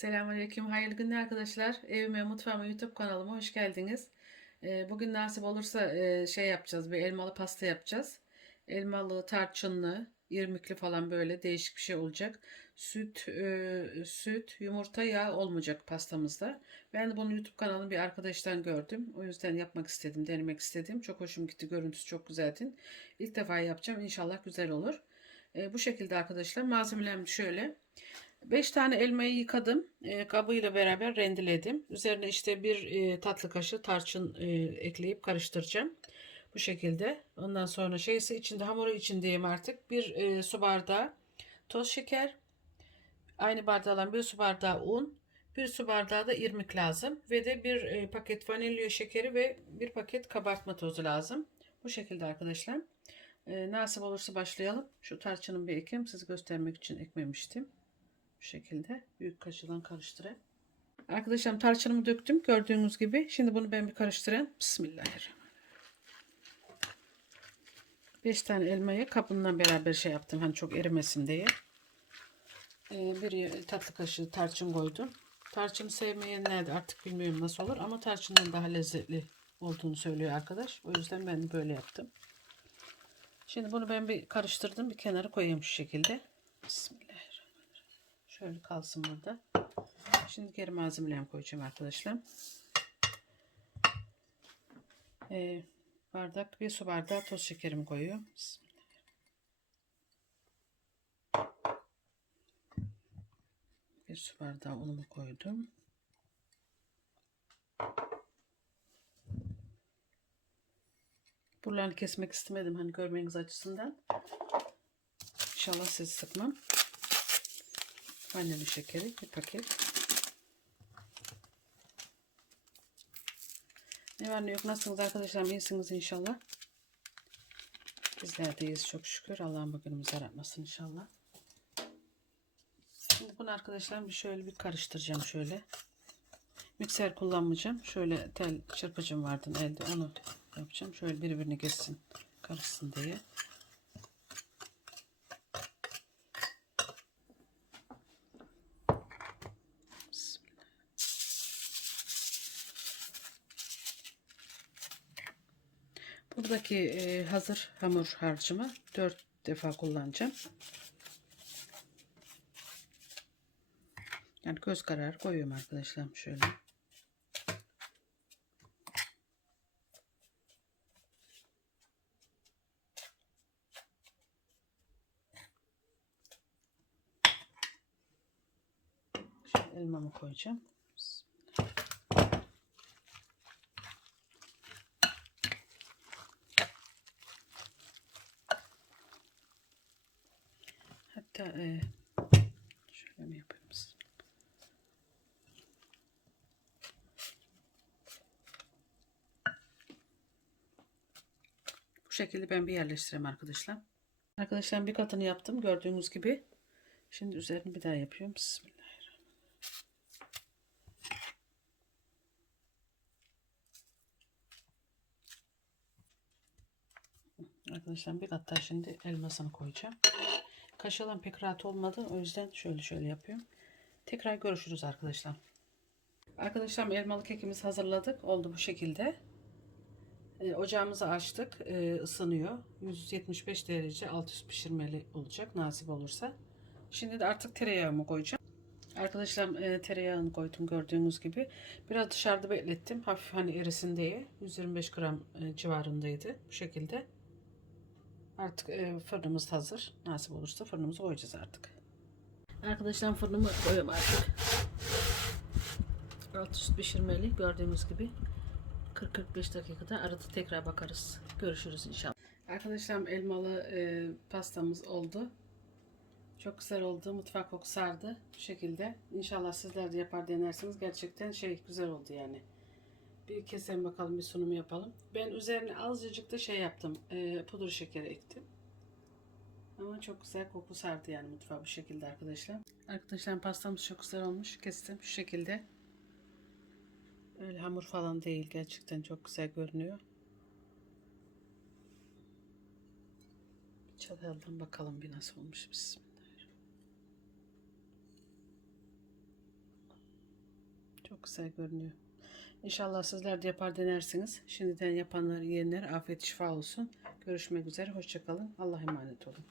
Selamünaleyküm, hayırlı günler arkadaşlar. Evime, mutfağıma, YouTube kanalıma hoş geldiniz. Ee, Bugün nasip olursa e, şey yapacağız, bir elmalı pasta yapacağız. Elmalı, tarçınlı, irmikli falan böyle değişik bir şey olacak. Süt, e, süt, yumurta, yağ olmayacak pastamızda. Ben bunu YouTube kanalını bir arkadaştan gördüm. O yüzden yapmak istedim, denemek istedim. Çok hoşum gitti, görüntüsü çok güzeldi. İlk defa yapacağım, İnşallah güzel olur. E, Bu şekilde arkadaşlar malzemelerim şöyle. 5 tane elmayı yıkadım. E, kabıyla beraber rendeledim. Üzerine işte bir e, tatlı kaşığı tarçın e, ekleyip karıştıracağım. Bu şekilde. Ondan sonra şeysi içinde hamuru içindeyim artık. Bir e, su bardağı toz şeker. Aynı bardağdan bir su bardağı un. Bir su bardağı da irmik lazım. Ve de bir e, paket vanilya şekeri ve bir paket kabartma tozu lazım. Bu şekilde arkadaşlar. E, nasip olursa başlayalım. Şu tarçının bir ekeyim. Sizi göstermek için ekmemiştim. Bu şekilde büyük kaşıdan karıştırayım. Arkadaşlarım tarçınımı döktüm gördüğünüz gibi. Şimdi bunu ben bir karıştırayım. Bismillahirrahmanirrahim. 5 tane elmayı kabından beraber şey yaptım. Hani çok erimesin diye. Ee, bir tatlı kaşığı tarçın koydum. Tarçın sevmeyenler de artık bilmiyorum nasıl olur ama tarçından daha lezzetli olduğunu söylüyor arkadaş. O yüzden ben böyle yaptım. Şimdi bunu ben bir karıştırdım. Bir kenara koyayım şu şekilde. Bismillahirrahmanirrahim. Şöyle kalsın burada. Şimdi geri malzemelerimi koyacağım arkadaşlar. Ee, bardak bir su bardağı toz şekerimi koyuyorum. Bir su bardağı unumu koydum. Buralarını kesmek istemedim hani görmeniz açısından. İnşallah sizi sıkmam. Vanilya şekeri bir paket. Ne var ne yok nasılsınız arkadaşlar iyisiniz inşallah. Bizler de iyiyiz çok şükür. Allah'ın bugünümüzü aratmasın inşallah. Şimdi bunu arkadaşlar bir şöyle bir karıştıracağım şöyle. Mikser kullanmayacağım. Şöyle tel çırpıcım vardı elde onu yapacağım. Şöyle birbirine geçsin karışsın diye. Buradaki e, hazır hamur harcımı 4 defa kullanacağım. Yani göz kararı koyuyorum arkadaşlar şöyle. Şöyle elmamı koyacağım. Hatta e, şöyle mi yapayım? Bu şekilde ben bir yerleştireyim arkadaşlar. Arkadaşlar bir katını yaptım gördüğünüz gibi. Şimdi üzerini bir daha yapıyorum. Bismillahirrahmanirrahim. Arkadaşlar bir daha şimdi elmasını koyacağım. Kaşılan pek rahat olmadı. O yüzden şöyle şöyle yapıyorum. Tekrar görüşürüz arkadaşlar. Arkadaşlar elmalı kekimizi hazırladık. Oldu bu şekilde. E, ocağımızı açtık. E, ısınıyor. 175 derece alt üst pişirmeli olacak nasip olursa. Şimdi de artık tereyağımı koyacağım. Arkadaşlar e, tereyağını koydum gördüğünüz gibi. Biraz dışarıda beklettim. Hafif hani erisin diye. 125 gram e, civarındaydı. Bu şekilde. Artık e, fırınımız hazır. Nasip olursa fırınımıza koyacağız artık. Arkadaşlar fırınımı koyuyorum artık. Alt üst pişirmeli gördüğünüz gibi. 40-45 dakikada arada tekrar bakarız. Görüşürüz inşallah. Arkadaşlar elmalı e, pastamız oldu. Çok güzel oldu. Mutfak kokusu sardı. Bu şekilde. İnşallah sizler de yapar denersiniz. Gerçekten şey güzel oldu yani. Bir keselim bakalım bir sunum yapalım. Ben üzerine azıcık da şey yaptım. E, pudra şekeri ektim. Ama çok güzel koku sardı yani mutfağı bu şekilde arkadaşlar. Arkadaşlar pastamız çok güzel olmuş. Kestim şu şekilde. Öyle hamur falan değil. Gerçekten çok güzel görünüyor. Çataldan bakalım bir nasıl olmuş. Bismillahirrahmanirrahim. Çok güzel görünüyor. İnşallah sizler de yapar denersiniz. Şimdiden yapanlar, yiyenler afiyet şifa olsun. Görüşmek üzere. Hoşçakalın. Allah'a emanet olun.